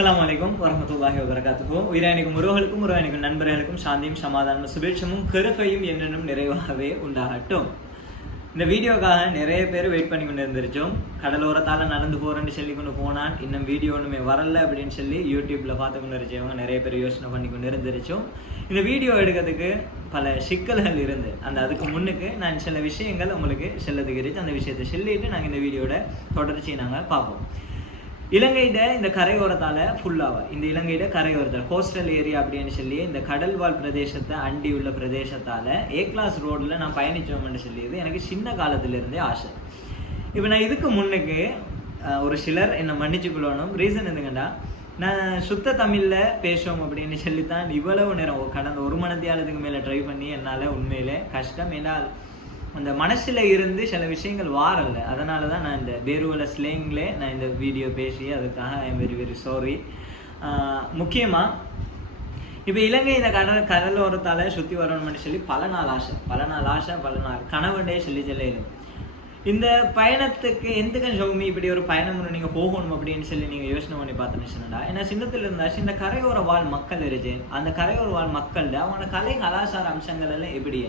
அஸ்லாம் வலைக்கும் வரமத்துல்லாஹி வபரகாத்துஹு உயிரானிக்கும் உறவுகளுக்கும் உறவானிக்கும் நண்பர்களுக்கும் சாந்தியும் சமாதானமும் சுபேட்சமும் கருப்பையும் என்னென்னும் நிறைவாகவே உண்டாகட்டும். இந்த வீடியோக்காக நிறைய பேர் வெயிட் பண்ணி கொண்டு இருந்துருச்சோம் கடலோரத்தால் நடந்து போகிறேன்னு சொல்லி கொண்டு போனான் இன்னும் வீடியோ ஒன்றுமே வரல அப்படின்னு சொல்லி யூடியூப்பில் பார்த்து கொண்டு இருந்தவங்க நிறைய பேர் யோசனை பண்ணி கொண்டு இருந்துருச்சோம் இந்த வீடியோ எடுக்கிறதுக்கு பல சிக்கல்கள் இருந்து அந்த அதுக்கு முன்னுக்கு நான் சில விஷயங்கள் உங்களுக்கு செல்லதுக்கு அந்த விஷயத்தை சொல்லிட்டு நாங்கள் இந்த வீடியோட தொடர்ச்சியை நாங்கள் பார்ப்போம். இலங்கையிட இந்த கரையோரத்தால ஃபுல்லாக இந்த இலங்கையிட கரையோரத்தால் கோஸ்டல் ஏரியா அப்படின்னு சொல்லி இந்த கடல்வாழ் பிரதேசத்தை அண்டி உள்ள பிரதேசத்தால ஏ கிளாஸ் ரோட்ல நான் பயணிச்சோம்னு சொல்லியது எனக்கு சின்ன காலத்துல இருந்தே ஆசை. இப்போ நான் இதுக்கு முன்னுக்கு ஒரு சிலர் என்னை மன்னிச்சுக்கொள்ளணும். ரீசன் எதுங்கண்டா நான் சுத்த தமிழில் பேசுவோம் அப்படின்னு சொல்லி தான் இவ்வளவு நேரம் கடந்த ஒரு மணத்தியாலத்துக்கு மேலே ட்ரை பண்ணி என்னால் உண்மையிலே கஷ்டம். ஏன்னா அந்த மனசில் இருந்து சில விஷயங்கள் வாரல்ல அதனால தான் நான் இந்த பேருவல ஸ்லேங்லே நான் இந்த வீடியோ பேசி அதுக்காக I am very very sorry முக்கியமாக இப்போ இலங்கை இந்த கடல் கடலோரத்தால் சுற்றி வரணும்னு சொல்லி பல நாள் ஆசை. பல நாள் ஆசை பல நாள் கனவுண்டே சொல்லி சொல்லிடும் இந்த பயணத்துக்கு எந்தக்கு சௌமி இப்படி ஒரு பயணம் நீங்கள் போகணும் அப்படின்னு சொல்லி நீங்கள் யோசனை பண்ணி பார்த்தீங்கன்னா ஏன்னா சின்னத்தில் இருந்தாச்சு இந்த கரையோர வாழ் மக்கள் இருக்கு. அந்த கரையோர வாழ் மக்கள் அவங்களோட கலை கலாச்சார அம்சங்கள் எல்லாம் எப்படி?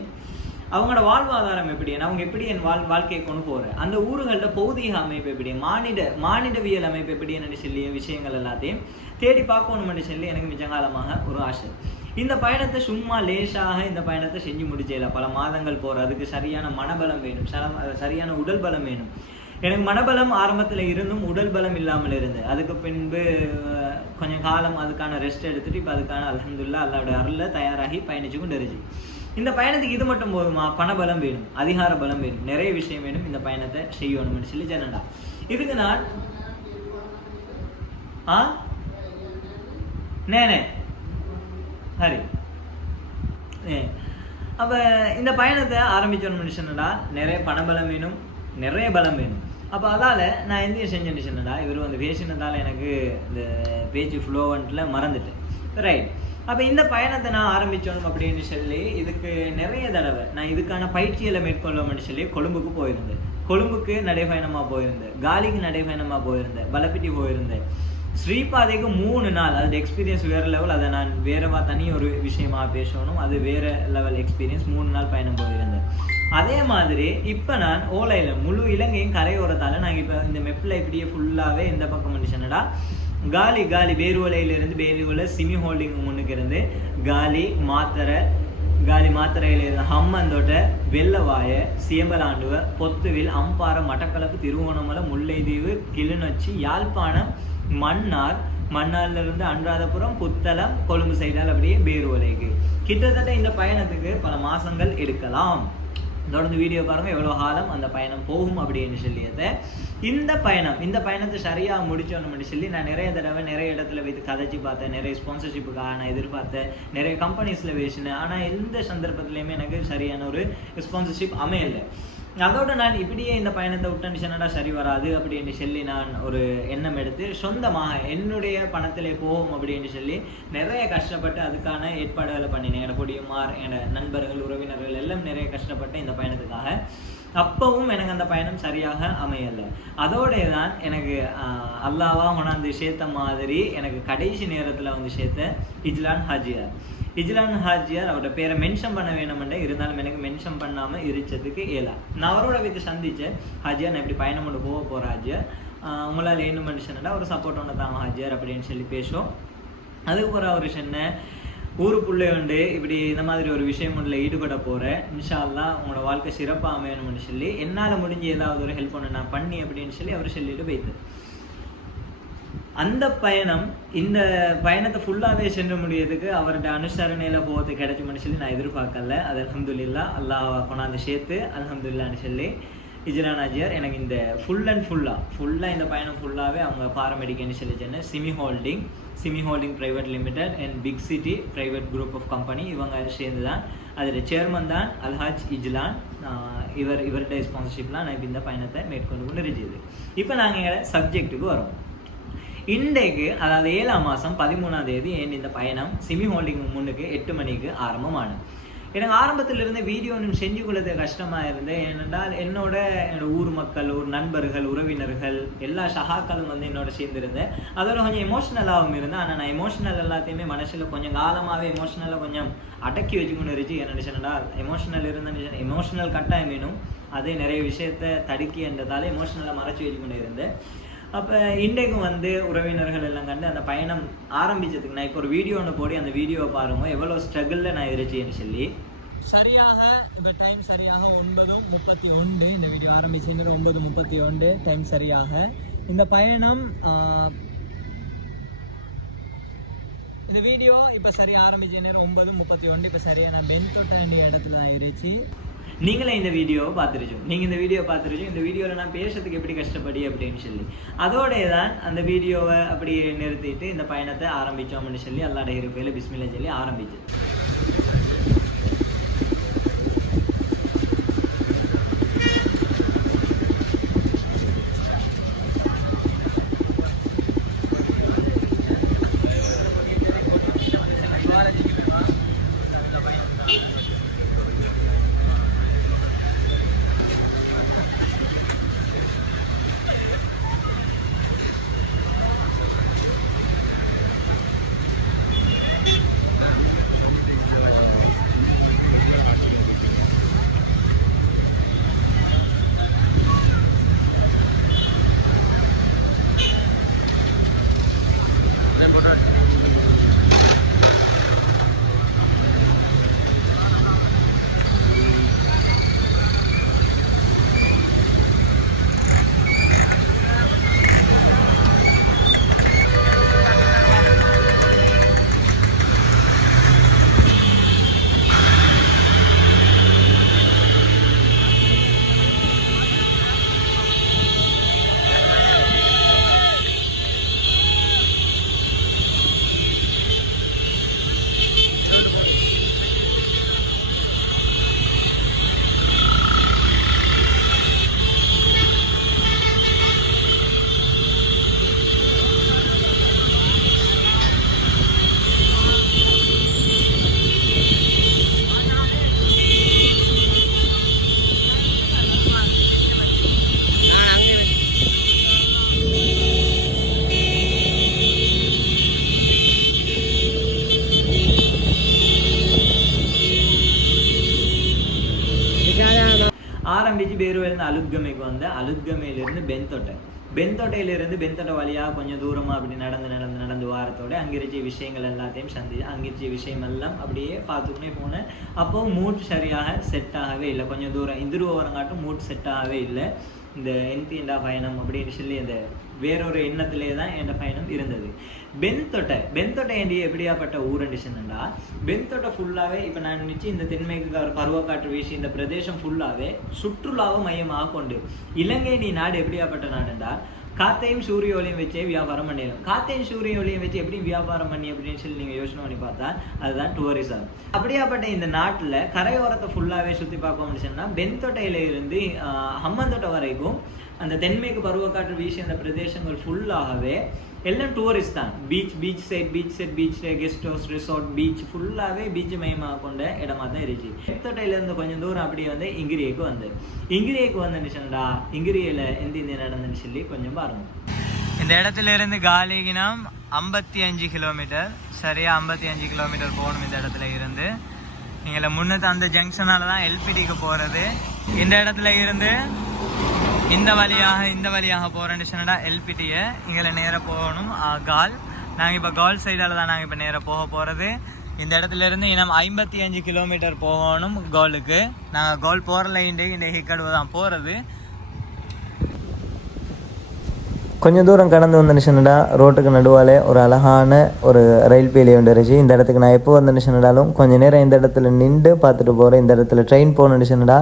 அவங்களோட வாழ்வாதாரம் எப்படி? அவங்க எப்படி என் வாழ் வாழ்க்கையை கொண்டு போகிறேன் அந்த ஊர்களில் பௌதீக அமைப்பு எப்படி? மானிட மானிடவியல் அமைப்பு எப்படின்னு சொல்லி விஷயங்கள் எல்லாத்தையும் தேடி பார்க்கணும்னு சொல்லி எனக்கு மிச்சகாலமாக ஒரு ஆசை. இந்த பயணத்தை சும்மா லேசாக இந்த பயணத்தை செஞ்சு முடிச்சேல. பல மாதங்கள் போகிற அதுக்கு சரியான மனபலம் வேணும். சர- சரியான உடல் பலம் வேணும். எனக்கு மனபலம் ஆரம்பத்தில் இருந்தும் உடல் பலம் இல்லாமல் இருந்து அதுக்கு பின்பு கொஞ்சம் காலம் அதுக்கான ரெஸ்ட் எடுத்துட்டு இப்போ அதுக்கான அலமதுல்லா அல்லாவோட அருளில் தயாராகி பயணிச்சு கொண்டு இருந்துச்சு இந்த பயணத்துக்கு இது மட்டும் போதுமா? பணபலம் வேணும் அதிகார பலம் வேணும் நிறைய விஷயம் வேணும் இந்த பயணத்தை செய்யணும்னு சொல்லி ஜனண்டா. இதுக்கு நான் ஆ? நேனே ஹரி. ஏ. அப்போ இந்த பயணத்தை ஆரம்பிச்சோம்னு சொன்னடா நிறைய பணபலம் வேணும் நிறைய பலம் வேணும். அப்போ அதால் நான் எந்த செஞ்சேன்னு சொன்னடா இவர் வந்து பேசினதால் எனக்கு இந்த பேச்சு ஃப்ளோவன்ட்டில் மறந்துட்டு ரைட் அப்போ இந்த பயணத்தை நான் ஆரம்பித்தோம் அப்படின்னு சொல்லி இதுக்கு நிறைய தடவை. நான் இதுக்கான பயிற்சிகளை மேற்கொள்ளோம்னு சொல்லி கொழும்புக்கு போயிருந்தேன். கொழும்புக்கு நடைபயணமாக போயிருந்தேன். காலிக்கு நடைபயணமாக போயிருந்தேன். பலப்பிட்டி போயிருந்தேன். ஸ்ரீபாதைக்கு மூணு நாள். அது எக்ஸ்பீரியன்ஸ் வேற லெவல் அதை நான் வேறவா தனி ஒரு விஷயமா பேசணும். அது வேற லெவல் எக்ஸ்பீரியன்ஸ் மூணு நாள் பயணம் போயிருந்தேன். அதே மாதிரி இப்போ நான் ஓலையில் முழு இலங்கையும் கரையோரத்தால் நாங்கள் இப்போ இந்த மெப்பில் இப்படியே ஃபுல்லாகவே எந்த பக்கம் பண்ணிச்சேன்னடா காலி காலி பேருவலையிலிருந்து பேருவலை சிமி ஹோல்டிங் முன்னுக்கு இருந்து காலி மாத்தரை காலி மாத்திரையில் இருந்த ஹம்மந்தோட்ட வெள்ளவாய சியம்பலாண்டுவ பொத்துவில் அம்பாறை மட்டக்களப்பு திருவோணமலை முல்லைத்தீவு கிளிநொச்சி யாழ்ப்பாணம் மன்னார் மன்னார்ல இருந்து புத்தளம் கொழும்பு சைடால் அப்படியே பேருவலைக்கு கிட்டத்தட்ட இந்த பயணத்துக்கு பல மாதங்கள் எடுக்கலாம். தொடர்ந்து வீடியோ பாருங்க எவ்வளோ காலம் அந்த பயணம் போகும் அப்படின்னு சொல்லியதை இந்த பயணம் இந்த பயணத்தை சரியாக முடிச்சோன்னு சொல்லி நான் நிறைய தடவை நிறைய இடத்துல வைத்து கதைச்சு பார்த்தேன் நிறைய ஸ்பான்சர்ஷிப்புக்காக நான் எதிர்பார்த்தேன் நிறைய கம்பெனிஸில் பேசினேன். ஆனால் எந்த சந்தர்ப்பத்துலேயுமே எனக்கு சரியான ஒரு ஸ்பான்சர்ஷிப் அமையலை. அதோட நான் இப்படியே இந்த பயணத்தை விட்டேன்னு சரி வராது அப்படின்னு சொல்லி நான் ஒரு எண்ணம் எடுத்து சொந்தமாக என்னுடைய பணத்திலே போவோம் அப்படின்னு சொல்லி நிறைய கஷ்டப்பட்டு அதுக்கான ஏற்பாடுகளை பண்ணினேன். என்னோட கொடியுமார் என்னோட நண்பர்கள் உறவினர்கள் எல்லாம் நிறைய கஷ்டப்பட்டு இந்த பயணத்துக்காக அப்பவும் எனக்கு அந்த பயணம் சரியாக அமையலை. அதோடைய தான் எனக்கு ஆஹ், அல்லாவா சேர்த்த மாதிரி எனக்கு கடைசி நேரத்தில் வந்து சேர்த்த இஜ்லான் ஹாஜியார். இஜ்லான் ஹாஜியார் அவரோட பேரை மென்ஷன் பண்ண வேணுமெண்டே இருந்தாலும் எனக்கு மென்ஷன் பண்ணாமல் இருச்சதுக்கு இயலா நான் அவரோட வைத்து சந்திச்சேன். ஹாஜியார் நான் இப்படி பயணம் கொண்டு போக போகிறேன் ஹாஜியார். உங்களால் என்ன மனுஷனடா ஒரு சப்போர்ட் ஒன்று தாங்க ஹாஜியார் அப்படின்னு சொல்லி பேசுவோம். அதுக்கப்புறம் அவர் சொன்ன ஊருக்குள்ளே வந்து இப்படி இந்த மாதிரி ஒரு விஷயம் ஒன்றில் ஈடுபட போகிறேன் இன்ஷா அல்லாஹ் உங்களோட வாழ்க்கை சிறப்பாக அமையணும்னு சொல்லி என்னால் முடிஞ்சு ஏதாவது ஒரு ஹெல்ப் ஒன்று நான் பண்ணி அப்படின்னு சொல்லி அவர் சொல்லிட்டு போயிட்டு அந்த பயணம் இந்த பயணத்தை ஃபுல்லாகவே சென்று முடியறதுக்கு அவரோட அனுசரணையில் போகிறது கிடைக்கும்னு சொல்லி நான் எதிர்பார்க்கல. அது அலமதுல்லா அல்லாஹ் கொண்டாந்து சேர்த்து அலமதுல்லான்னு சொல்லி இஜ்லான் ஆஜியார் எனக்கு இந்த ஃபுல் அண்ட் ஃபுல்லாக ஃபுல்லாக இந்த பயணம் ஃபுல்லாகவே அவங்க பாரமெடிக்கன்னு சொல்லி சிமி holding SIMI holding private limited and big city private group of company இவங்க சேர்ந்து தான் அதில் சேர்மன் தான் அல்ஹாஜ் இஜ்லான் இவர் இவர்கிட்ட ஸ்பான்சர்ஷிப்லாம் நான் இப்போ இந்த பயணத்தை மேற்கொண்டு கொண்டு இருக்குது இப்போ நாங்கள் எங்களை சப்ஜெக்ட்டுக்கு வரோம். இன்றைக்கு அதாவது ஏழாம் மாதம் பதிமூணாம் தேதி என் இந்த பயணம் சிமி ஹோல்டிங் முன்னுக்கு எட்டு மணிக்கு ஆரம்பமானது? எனக்கு ஆரம்பத்திலிருந்து வீடியோ ஒன்று செஞ்சு கொள்வது கஷ்டமாக இருந்தது. ஏனென்றால் என்னோட என்னோடய ஊர் மக்கள் ஒரு நண்பர்கள் உறவினர்கள் எல்லா சகாக்களும் வந்து என்னோட சேர்ந்துருந்தேன் அதோட கொஞ்சம் எமோஷ்னலாகவும் இருந்தேன் ஆனால் நான் எமோஷனல் எல்லாத்தையுமே மனசில் கொஞ்சம் காலமாகவே எமோஷ்னலாக கொஞ்சம் அடக்கி வச்சுக்கொண்டு இருந்துச்சு என்ன சொன்னால் எமோஷனல் இருந்த எமோஷனல் கட்டாயம் வேணும். அதே நிறைய விஷயத்த தடுக்கி என்றதால எமோஷனலாக மறைச்சி வச்சுக்கொண்டு இருந்தேன். அப்போ இன்றைக்கும் வந்து உறவினர்கள் எல்லாம் கண்டு அந்த பயணம் ஆரம்பிச்சதுக்கு நான் இப்போ ஒரு வீடியோ ஒன்று போடி அந்த வீடியோவை பாருங்க. எவ்வளோ ஸ்ட்ரகிளில் நான் இருந்துச்சுன்னு சொல்லி. சரியாக இப்போ டைம் சரியாக ஒன்பது முப்பத்தி ஒன்று. இந்த வீடியோ ஆரம்பிச்சுங்கிற ஒன்பது முப்பத்தி ஒன்று. டைம் சரியாக. இந்த பயணம் இந்த வீடியோ இப்போ சரியாக ஆரம்பிச்ச நேரம் ஒன்பது முப்பத்தி ஒன்று. இப்போ சரியாக நான் பென்தோட்டாண்டி இடத்துல தான் இருந்துச்சு. நீங்களே இந்த வீடியோவை பார்த்துருச்சோம் நீங்கள் இந்த வீடியோ பார்த்துருச்சோம் இந்த வீடியோவில் நான் பேசுறதுக்கு எப்படி கஷ்டப்படி அப்படின்னு சொல்லி. அதோடைய தான் அந்த வீடியோவை அப்படியே நிறுத்திட்டு இந்த பயணத்தை ஆரம்பித்தோம்னு சொல்லி அல்லாட இருப்பையில் பிஸ்மில்ல சொல்லி ஆரம்பிச்சு ஆரம்பிச்சு பேருவேலிருந்து அலுத்கமைக்கு வந்து அலுத்கமையிலிருந்து பென்தொட்டை பென்தொட்டையிலிருந்து பென்தொட்டை வழியாக கொஞ்சம் தூரமாக அப்படி நடந்து நடந்து நடந்து வாரத்தோட அங்கிருச்சி விஷயங்கள் எல்லாத்தையும் சந்தி அங்கிருச்சி விஷயம் எல்லாம் அப்படியே பார்த்துக்கிட்டே போனேன். அப்போது மூட் சரியாக செட் ஆகவே இல்லை. கொஞ்சம் தூரம் இந்துருவ வரங்காட்டும் மூட் செட் ஆகவே இல்லை. இந்த என்தியண்டா பயணம் அப்படின்னு சொல்லி அந்த வேறொரு எண்ணத்திலே தான் என் பயணம் இருந்தது. பென்தொட்டை பென்தொட்டை ஏண்டி எப்படியாப்பட்ட ஊரண்டிச்சுன்னா பென்தொட்டை ஃபுல்லாகவே இப்போ நான் நினச்சி இந்த தென்மேற்கு பருவக்காற்று வீசி இந்த பிரதேசம் ஃபுல்லாகவே சுற்றுலாவை மையமாக கொண்டு. இலங்கை நீ நாடு எப்படியாப்பட்ட நாடுண்டா? காத்தையும் சூரிய ஒளியும் வச்சே வியாபாரம் பண்ணிடலாம். காத்தையும் சூரிய ஒளியும் வச்சு எப்படி வியாபாரம் பண்ணி அப்படின்னு சொல்லி நீங்கள் யோசனை பண்ணி பார்த்தா அதுதான் டூரிசம் அப்படியாப்பட்ட இந்த நாட்டில் கரையோரத்தை ஃபுல்லாகவே சுற்றி பார்க்க சொன்னால் பென்தொட்டையில இருந்து ஆஹ், ஹம்மந்தொட்டை வரைக்கும் அந்த தென்மேற்கு பருவக்காற்று வீசிய அந்த பிரதேசங்கள் ஃபுல்லாகவே எல்லாம் டூரிஸ்ட் தான். Beach beach side beach side beach guest house resort beach ஃபுல்லாகவே பீச் மையமாக கொண்ட இடமா தான் இருந்துச்சு பென்தொட்டையிலேருந்து கொஞ்சம் தூரம் அப்படியே வந்து இங்கிரியேக்கு வந்து. இங்கிரியேக்கு வந்துச்சுடா இங்கிரியில் எந்த இந்த நடந்துன்னு சொல்லி கொஞ்சம் பாருங்க. இந்த இடத்துல இருந்து காலிகினம் ஐம்பத்தி அஞ்சு கிலோமீட்டர் சரியாக ஐம்பத்தி அஞ்சு கிலோமீட்டர் போகணும் இந்த இடத்துல இருந்து. எங்களை முன்னத்து அந்த ஜங்ஷனால தான் எல்பிடிக்கு போகிறது இந்த இடத்துல இருந்து இந்த வழியாக இந்த வழியாக போகிறேன்னு சொன்னா எல்பிடியை எங்களை நேராக போகணும். கால் நாங்கள் இப்போ கால் சைடால் தான் நாங்கள் இப்போ நேராக போக போகிறது இந்த இடத்துல இருந்து இன்னும் ஐம்பத்தி அஞ்சு கிலோமீட்டர் போகணும் கோலுக்கு நாங்கள் கோல் போகிற லைன் இந்த ஹிக்கடுவை தான் போகிறது கொஞ்சம் தூரம் கடந்து வந்துச்சுன்னா ரோட்டுக்கு நடுவாலே ஒரு அழகான ஒரு ரயில் பேலி ஒன்று இருந்துச்சு. இந்த இடத்துக்கு நான் எப்போ வந்துச்சுனாலும் கொஞ்சம் நேரம் இந்த இடத்துல நின்று பார்த்துட்டு போகிறேன் இந்த இடத்துல ட்ரெயின் போகணுச்சுன்னா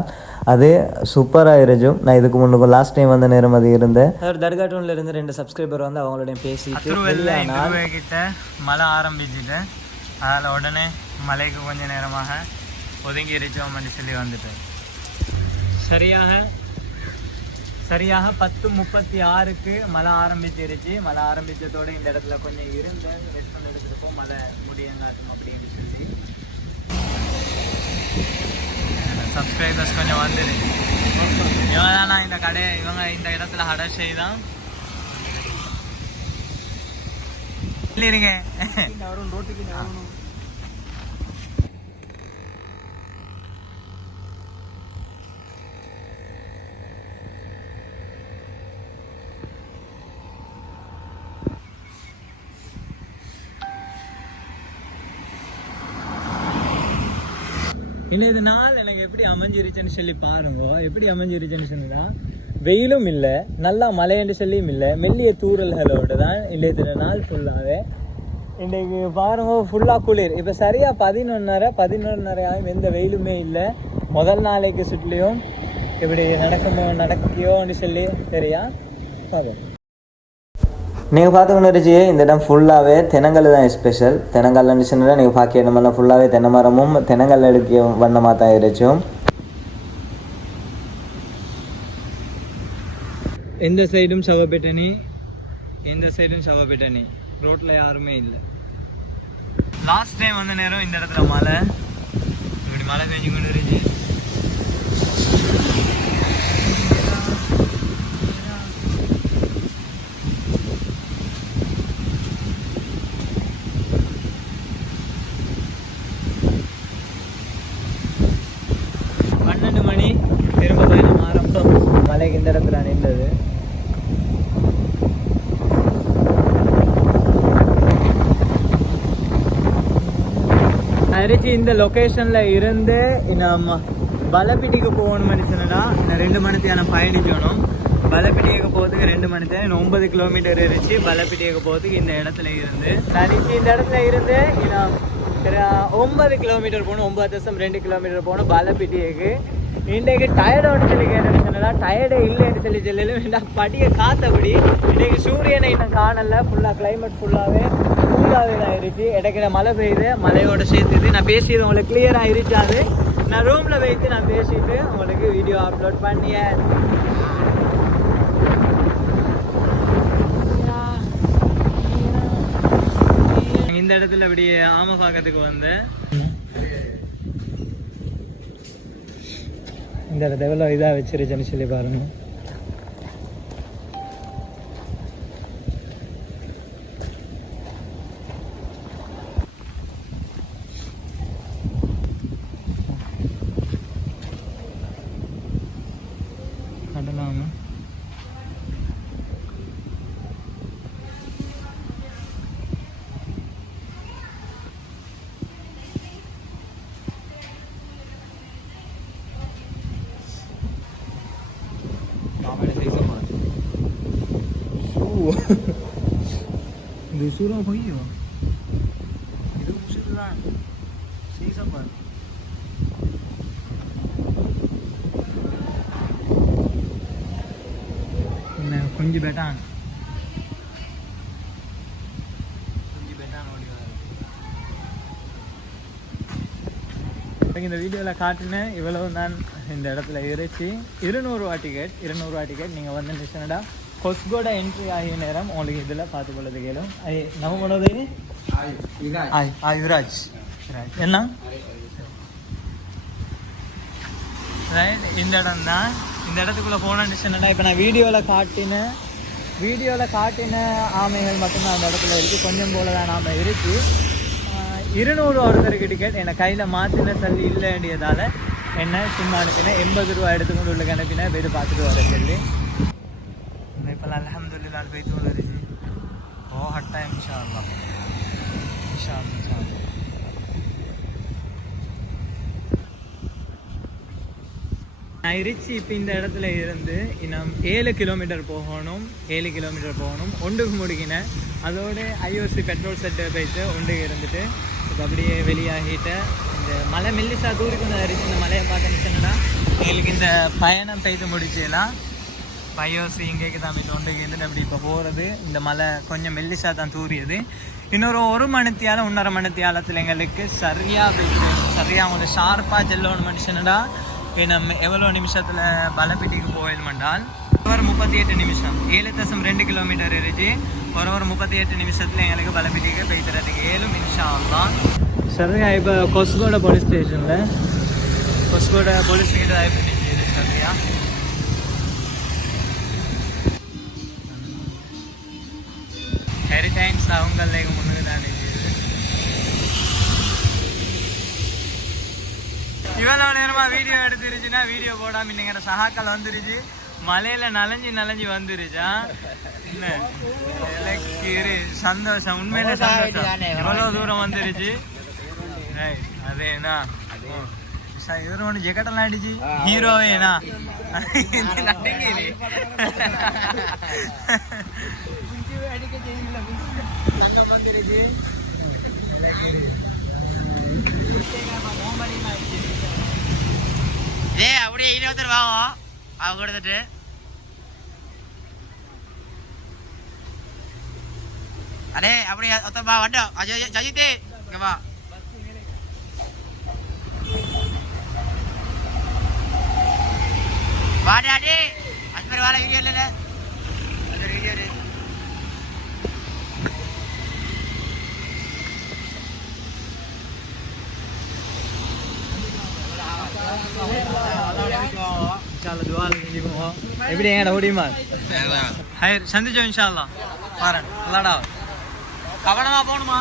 அது சூப்பராக இருக்கும் நான் இதுக்கு முன்னுக்கு லாஸ்ட் டைம் வந்த நேரம் அது இருந்தேன். ஒரு தர்காட்டூன்ல இருந்து ரெண்டு சப்ஸ்கிரைபர் வந்து அவங்களோட பேசிட்டு வெளியானால் கிட்ட மழை ஆரம்பிச்சுட்டு அதில் உடனே மலைக்கு கொஞ்ச நேரமாக ஒதுங்கி இருச்சோம்னு சொல்லி வந்துட்டு சரியாக சரியாக பத்து முப்பத்தி ஆறுக்கு மழை ஆரம்பிச்சிருச்சு. மழை ஆரம்பிச்சதோட இந்த இடத்துல கொஞ்சம் இருந்து ரெஸ்ட் பண்ண எடுத்துருப்போம் மழை முடியங்காட்டும் அப்படின்னு சொல்லி. சப்ஸ்கிரைபர்ஸ் கொஞ்சம் வந்துடு இவங்க தானா இந்த கடையை இவங்க இந்த இடத்துல ஹடர் செய்தான் இல்லைங்க இன்னைக்கு நாள் எனக்கு எப்படி அமைஞ்சிருச்சுன்னு சொல்லி பாருங்க. எப்படி அமைஞ்சிருச்சுன்னு சொன்னால் வெயிலும் இல்லை நல்லா மழைன்னு சொல்லியும் இல்லை. மெல்லிய தூரல்களோடு தான் இன்றைய நாள் ஃபுல்லாகவே இன்றைக்கு பாருங்க ஃபுல்லாக குளிர். இப்போ சரியாக பதினொன்னரை பதினொன்னரை ஆகும் எந்த வெயிலுமே இல்லை. முதல் நாளைக்கு சுற்றிலையும் இப்படி நடக்குமோ நடக்கியோன்னு சொல்லி சரியா பார்ப்போம் நீங்கள் பார்த்துக்கொண்டு இருந்துச்சு இந்த இடம் ஃபுல்லாகவே தெனங்கல் தான் ஸ்பெஷல் தெனங்கல் இருந்துச்சுன்னா நீங்கள் பார்க்க இடமெல்லாம் ஃபுல்லாகவே தென்னை மரமும் தெனங்கல் எடுக்க வண்ணமாக தான் இருந்துச்சும் எந்த சைடும் சவப்பேட்டணி? எந்த சைடும் சவப்பேட்டணி? ரோட்டில் யாருமே இல்லை. லாஸ்ட் டைம் வந்த நேரம் இந்த இடத்துல மழை. இப்படி மழை பெஞ்சு கொண்டு இருந்துச்சு பன்னெண்டு மணி திரும்ப பயணம் ஆரம்பம் மலைக்கு இந்த இடத்துல நின்றது அரிச்சி இந்த லொக்கேஷன்ல இருந்து நம்ம பலப்பிட்டிக்கு போகணும்னு சொன்னா நான் ரெண்டு மணித்தியான பயணிக்கணும் பலப்பிட்டிக்கு போகிறதுக்கு ரெண்டு மணி தேவை ஒன்பது கிலோமீட்டர் இருந்துச்சு. பலப்பிட்டிக்கு போகிறதுக்கு இந்த இடத்துல இருந்து. தனிச்சு இந்த இடத்துல இருந்து நான் ஒன்பது கிலோமீட்டர் போகணும் ஒன்பது தசம் ரெண்டு கிலோமீட்டர் போகணும் பலப்பிட்டிக்கு. இன்றைக்கு டயர்டோன்னு சொல்லி கேட்டேன்னு சொன்னா டயர்டே இல்லைன்னு சொல்லி சொல்லலும் படியை காத்தபடி இன்றைக்கு சூரியனை இன்னும் காணலை. ஃபுல்லாக கிளைமேட் ஃபுல்லாகவே கூலாகவே ஆயிடுச்சு இருந்துச்சு இடைக்கிற மழை பெய்யுது மழையோட சேர்த்துது. நான் பேசியது உங்களுக்கு கிளியராக இருக்காது. நான் ரூமில் வைத்து நான் பேசிட்டு உங்களுக்கு வீடியோ அப்லோட் பண்ணியேன் இந்த இடத்துல அப்படி ஆம பார்க்கறதுக்கு வந்தேன். இந்த இடத்த எவ்வளோ இதாக வச்சிருச்சுன்னு சொல்லி பாருங்க கடலாமா இது சூறா இது உசுறுதான் சீசப்பார் கொஞ்சம் பெட்டான் கொஞ்சம் இந்த வீடியோவில் காட்டினேன் இவ்வளவு நான் இந்த இடத்துல இறைச்சி. இருநூறுவா டிக்கெட் இருநூறுவா டிக்கெட் நீங்கள் வந்து நிச்சயடா கொஸ்கோட என்ட்ரி ஆகிய நேரம் உங்களுக்கு இதில் பார்த்து கொள்ளது கேளும் நம்ம ஆ யுவராஜ். என்ன? ரைட் இந்த இடம் தான். இந்த இடத்துக்குள்ளே போனேன்னு சொன்னடா இப்போ நான் வீடியோவில் காட்டின வீடியோவில் காட்டின ஆமைகள் மட்டும்தான் அந்த இடத்துல இருக்குது கொஞ்சம் போல தான் நாம இருக்குது இருநூறு ஒருத்தருக்கு டிக்கெட் என்னை கையில் மாற்றின சல்லி இல்லை வேண்டியதால் என்ன சும்மா அனுப்பினேன் எண்பது ரூபா எடுத்துக்கொண்டு உள்ள அனுப்பினேன் போயிட்டு பார்த்துட்டு வர சொல்லி. இப்போ அலமதுல்லா போயிட்டு கொண்டு ஓ ஹட்டா இன்ஷா அல்லா இன்ஷா அல்லா, நான் இருச்சி இப்போ இந்த இடத்துல இருந்து இன்னும் ஏழு கிலோமீட்டர் போகணும் ஏழு கிலோமீட்டர் போகணும் ஒன்றுக்கு முடிக்கினேன் அதோட ஐஓசி பெட்ரோல் செட்டு போயிட்டு ஒன்றுக்கு இருந்துட்டு இப்போ அப்படியே வெளியாகிட்டு இந்த மலை மெல்லிசா தூரிக்கு கொஞ்சம் அரிச்சு இந்த மலையை பார்க்க சொன்னா எங்களுக்கு இந்த பயணம் செய்து முடிச்சலாம் ஐஓசி எங்கேக்கு தான் போயிட்டு ஒன்றுக்கு இருந்துட்டு அப்படி இப்போ போகிறது இந்த மலை கொஞ்சம் மெல்லிசாக தான் தூரியது. இன்னொரு ஒரு மணித்தியால ஒன்றரை மணித்தியாலத்தில் எங்களுக்கு சரியாக போயிட்டு சரியாக அவங்க ஷார்ப்பாக செல்லணும் மனுஷனடா நம்ம எவ்வளோ நிமிஷத்தில் பலப்பிட்டிக்கு போயிடமென்றால் ஒரு முப்பத்தி எட்டு நிமிஷம். ஏழு தசம் ரெண்டு கிலோமீட்டர் இருந்துச்சு ஒரு ஒரு முப்பத்தி எட்டு நிமிஷத்தில் எங்களுக்கு பலப்பிட்டிக்கு போய்த்துறதுக்கு ஏழு நிமிஷம் ஆகலாம் சரியா இப்போ கொஸ்கோட போலீஸ் ஸ்டேஷனில் கொசுகோட போலீஸ் கிட்ட சரியா? டைம்ஸ் அவங்களே முன்னுக்கு தான் இருக்குது இவ்வளோ நேரமா வீடியோ எடுத்துருச்சுன்னா வீடியோ போடாம இன்னைங்கிற சகாக்கள் வந்துருச்சு. மலையில நனைஞ்சு நனைஞ்சு வந்துருச்சா? இரு சந்தோஷம். உண்மையிலே சந்தோஷம். இவ்வளோ தூரம் வந்துருச்சு. ச- இவரு ஒன்று ஜெக்கெட்டெல்லாம் அடிச்சு ஹீரோவேனா அங்க வந்துருச்சு ஏய் அப்படியே இன்னொருத்தர் வாங்க. அவங்க கொடுத்துட்டு அடே அப்படியே ஒருத்தர் வா வண்டோம் அஜய் சஜித் இங்க வா. வாடா அடே வாழ வீடியோ இல்லைல்ல அந்த வீடியோ இன்ஷால்லா துவால செஞ்சுக்குவோம் எப்படி எங்கடா ஓடியுமா ஹயர் சந்திச்சோம் இன்ஷால்லா பாரு நல்லாடா கவனமா போகணுமா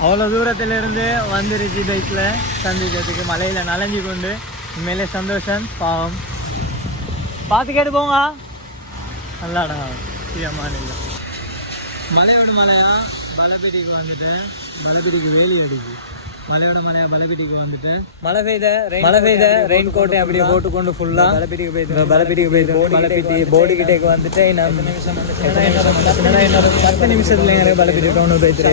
அவ்வளோ தூரத்துல இருந்து வந்துருச்சு பைக்கில் சந்திக்கிறதுக்கு மலையில் நனைஞ்சு கொண்டு உண்மையிலே சந்தோஷம் பாவம் பார்த்து கேட்டு போங்க நல்லாடா பிரியமான மலையோட மலையா பலபெட்டிக்கு வந்துட்டேன் பலபெட்டிக்கு வேலி அடிக்கு மலையோட மலையா பலபெட்டிக்கு வந்துட்டேன் மழை பெய்த மழை பெய்த ரெயின் கோட்டை அப்படியே போட்டு கொண்டு ஃபுல்லா பலபெட்டிக்கு போயிட்டு பலபெட்டிக்கு போயிட்டு பலபெட்டி போடி கிட்டேக்கு வந்துட்டு நான் என்னோட பத்து நிமிஷத்துல எனக்கு பலபெட்டி டவுன் போயிட்டு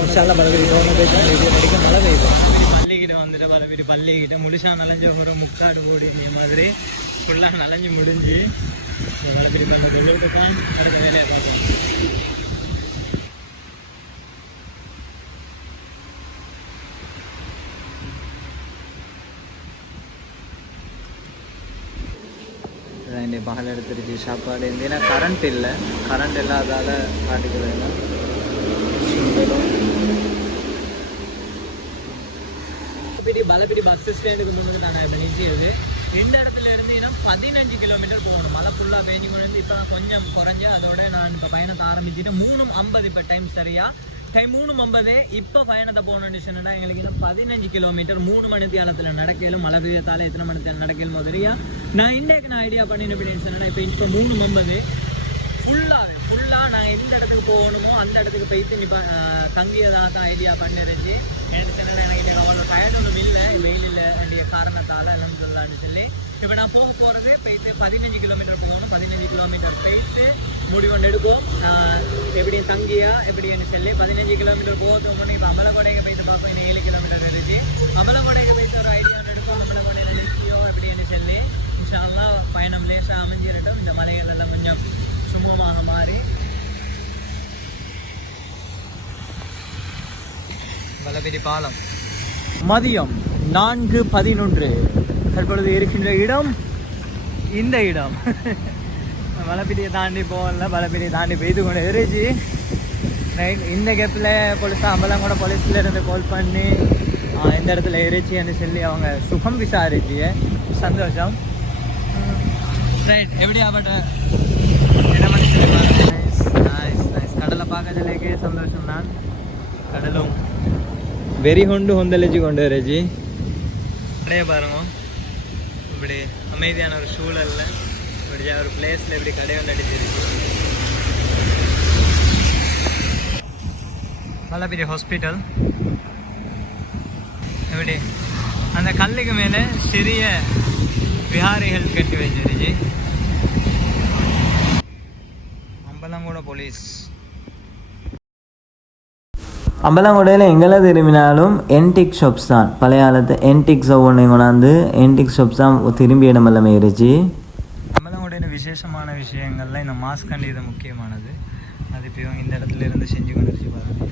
இன்ஷால்லா பலபெட்டி டவுன் போயிட்டு படிக்க மழை பெய்யுது பள்ளிக்கிட்ட வந்துட்டு பலபெட்டி பள்ளிக்கிட்ட முழுசா நனைஞ்ச ஒரு முக்காடு போடி இந்த மாதிரி. ஃபுல்லாக நனைஞ்சு முடிஞ்சு பலபெட்டி பண்ண தொழிலுக்கு அடுத்த வேலையை பார்க்கணும் இந்த பகல் எடுத்துருச்சு சாப்பாடு ஏன்னா கரண்ட் இல்லை கரண்ட் இல்லாதால் காட்டிக்கிறேன் பலப்பிடி பலப்பிடி பஸ் ஸ்டாண்டுக்கு முன்னுக்கு நான் இப்போ நிற்கிறது இந்த இடத்துல இருந்து இன்னும் பதினஞ்சு கிலோமீட்டர் போகணும் மழை ஃபுல்லாக பேஞ்சு கொண்டு இப்போ கொஞ்சம் குறைஞ்சு அதோட நான் இப்போ பயணத்தை ஆரம்பிச்சுட்டு மூணும் ஐம்பது இப்போ டைம் சரியாக டைம் மூணு ஒன்பது இப்போ பயணத்தை போன சொன்னா எங்களுக்கு இன்னும் பதினஞ்சு கிலோமீட்டர் மூணு மணி தியாலத்தில் நடக்கலும் மழை பெய்யத்தால எத்தனை மணி தியாலம் நடக்கலும் முதலியா நான் இன்றைக்கு நான் ஐடியா பண்ணின அப்படின்னு சொன்னா இப்போ இப்போ மூணு ஒன்பது ஃபுல்லாகவே ஃபுல்லாக நாங்கள் எந்த இடத்துக்கு போகணுமோ அந்த இடத்துக்கு போயிட்டு நீ தங்கியதாக தான் ஐடியா பண்ணிருந்து எனக்கு சொன்ன எனக்கு அவ்வளோ டயர்ட் ஒன்றும் இல்லை. வெயில் இல்லை வேண்டிய காரணத்தால் என்னன்னு சொல்லலாம்னு சொல்லி. இப்போ நான் போக போகிறது போயிட்டு பதினஞ்சு கிலோமீட்டர் போகணும். பதினஞ்சு கிலோமீட்டர் போயிட்டு முடிவு எடுக்கும் எப்படி தங்கியா எப்படின்னு சொல்லி. பதினஞ்சு கிலோமீட்டர் போகிறதுக்கு முன்னே இப்போ அமலக்கோடைக்கு போயிட்டு பார்ப்போம். இன்னும் ஏழு கிலோமீட்டர் இருந்துச்சு அமலக்கோடைக்கு போயிட்டு ஒரு ஐடியா எடுக்கும் அமலக்கோடையில் நிற்கியோ எப்படின்னு சொல்லி. இன்ஷால்லாம் பயணம் லேசாக அமைஞ்சிடட்டும் இந்த மலைகள் எல்லாம் கொஞ்சம் சுமூகமாக மாறி வலபெரி பாலம். மதியம் நான்கு பதினொன்று. தற்பொழுது இருக்கின்ற இடம் இந்த இடம். வலப்பிடியை தாண்டி போகல வலப்பிடியை தாண்டி பெய்து கொண்டு இருந்துச்சு. ரைட் இந்த கேப்பில் போலீஸ் அம்பலம் கூட போலீஸில் இருந்து கால் பண்ணி இந்த இடத்துல இருந்துச்சுன்னு சொல்லி அவங்க சுகம் விசாரிச்சு சந்தோஷம். ரைட் எப்படி ஆபட்ட பார்க்கறதுலேயே சந்தோஷம் தான். கடலும். வெறி கொண்டு கொந்தளிச்சு கொண்டு வரஜி அப்படியே பாருங்க. இப்படி அமைதியான ஒரு சூழலில் இப்படி ஒரு பிளேஸில் இப்படி கடையோண்டு அடிச்சிருக்கு. நல்ல பெரிய ஹாஸ்பிட்டல் எப்படி? அந்த கல்லுக்கு மேலே சிறிய விஹாரிகள் கட்டி வச்சிருச்சு அம்பலங்கூட போலீஸ் அம்பலங்குடையில் எங்கெல்லாம் திரும்பினாலும் என்டிக் ஷாப்ஸ் தான். பழைய காலத்து என்டிக்ஸ் ஒன்று கொண்டாந்து என்டிக் ஷாப்ஸ் தான் திரும்பி இடமெல்லாமே இருச்சு அம்பலங்குடையில விசேஷமான விஷயங்கள்லாம் இந்த மாஸ்க் அண்ட் இது முக்கியமானது. அது இப்போ இவங்க இந்த இடத்துல இருந்து செஞ்சு கொண்டு வச்சு பாருங்க.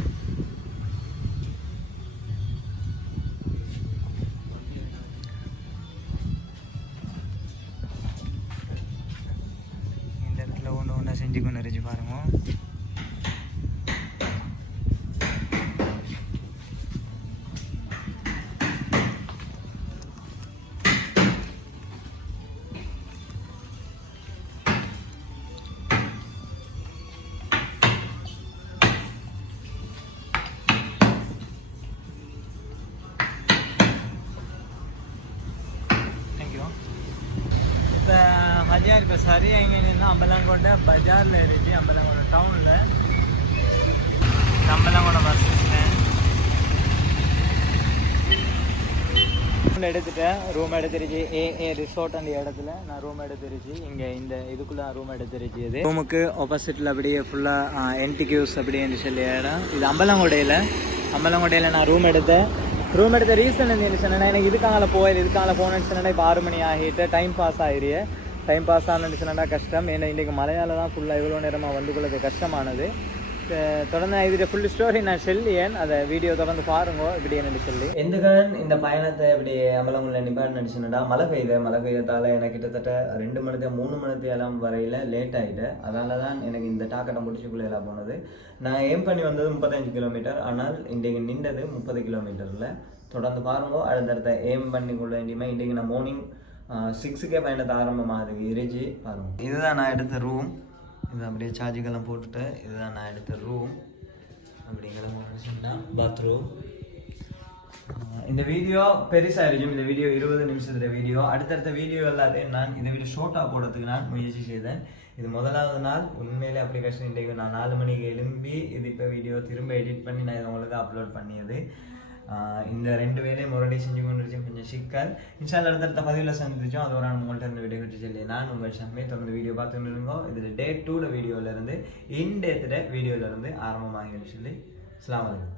இந்த இடத்துல ஒன்று ஒன்றா செஞ்சு கொண்டு இப்போ சரியாக எங்கே நின்னா அம்பலங்கோட்டை பஜாரில் ஏறிச்சு அம்பலங்கோட்டை டவுனில் அம்பலங்கோட்டை பஸ் ஸ்டாண்ட் எடுத்துட்டேன். ரூம் எடுத்துருச்சு. ஏ ஏ ரிசார்ட் அந்த இடத்துல. நான் ரூம் எடுத்துருச்சு. இங்கே இந்த இதுக்குள்ளே ரூம் எடுத்துருச்சு இது ரூமுக்கு ஆப்போசிட்டில் அப்படியே ஃபுல்லாக என்டிக்யூஸ் அப்படின்னு சொல்லி இடம்? இது அம்பலங்கோட்டையில் அம்பலங்கோட்டையில் நான் ரூம் எடுத்தேன். ரூம் எடுத்த ரீசன் என்ன சொன்னேன்னா எனக்கு இதுக்காக போயில் இதுக்காக போனேன்னு சொன்னேன்னா இப்போ ஆறு மணி ஆகிட்டு டைம் பாஸ் ஆகிரு டைம் பாஸ் ஆனது கஷ்டம். ஏன்னா இன்றைக்கு மலையால தான் ஃபுல்லாக இவ்வளோ நேரமாக வந்து கொள்ளது கஷ்டமானது தொடர்ந்து நான் இதில் ஃபுல் ஸ்டோரி நான் சொல்லியேன். அதை வீடியோ தொடர்ந்து பாருங்க. இப்படி என்ன சொல்லி. எந்துகன் இந்த பயணத்தை இப்படி அம்பலங்குள்ள நிபாடு நடிச்சுனடா? மழை பெய்த மழை பெய்யறதால எனக்கு கிட்டத்தட்ட ரெண்டு மணித்தே மூணு மணிக்கு எல்லாம் லேட் ஆகிட்டு அதனால தான் எனக்கு இந்த டாக்கெட்டை முடிச்சுக்குள்ளே எல்லாம் போனது. நான் ஏம் பண்ணி வந்தது முப்பத்தஞ்சு கிலோமீட்டர் ஆனால் இன்றைக்கு நின்றது முப்பது கிலோமீட்டரில் தொடர்ந்து பாருங்க. அடுத்தடுத்த ஏம் பண்ணிக்குள்ள வேண்டியமே இன்றைக்கு நான் மார்னிங் சிக்ஸுக்கே பயணத்தை ஆரம்பமாக இறைச்சி பாருங்க இதுதான் நான் எடுத்த ரூம் இது அப்படியே சார்ஜுக்கெல்லாம் போட்டுட்டு இதுதான் நான் எடுத்த ரூம் அப்படிங்கிற பாத்ரூம் இந்த வீடியோ பெருசாயிருக்கும். இந்த வீடியோ இருபது நிமிஷத்துல வீடியோ அடுத்தடுத்த வீடியோ எல்லாத்தையும் நான் இந்த வீடியோ ஷார்ட்டாக போடுறதுக்கு நான் முயற்சி செய்தேன். இது முதலாவது நாள். உண்மையிலே அப்ளிகேஷன் இன்றைக்கு நான் நாலு மணிக்கு எழும்பி இது இப்போ வீடியோ திரும்ப எடிட் பண்ணி நான் இதை உங்களுக்கு அப்லோட் பண்ணியது. இந்த ரெண்டு வேலையும் முரடி செஞ்சு கொண்டு இருந்துச்சு கொஞ்சம் சிக்கல். இன்ஷால் அடுத்தடுத்த பதிவில் சந்திச்சோம் அதோட நான் உங்கள்கிட்ட இருந்து வீடியோ வச்சு சொல்லி. நான் உங்கள் ஷம்மே. தொடர்ந்து வீடியோ பார்த்துட்டு இருந்தோம் இதில் டே டூட வீடியோவிலேருந்து இன் டேத்துல வீடியோவிலேருந்து ஆரம்பமாகின்னு சொல்லி. அஸ்லாம் வலைக்கம்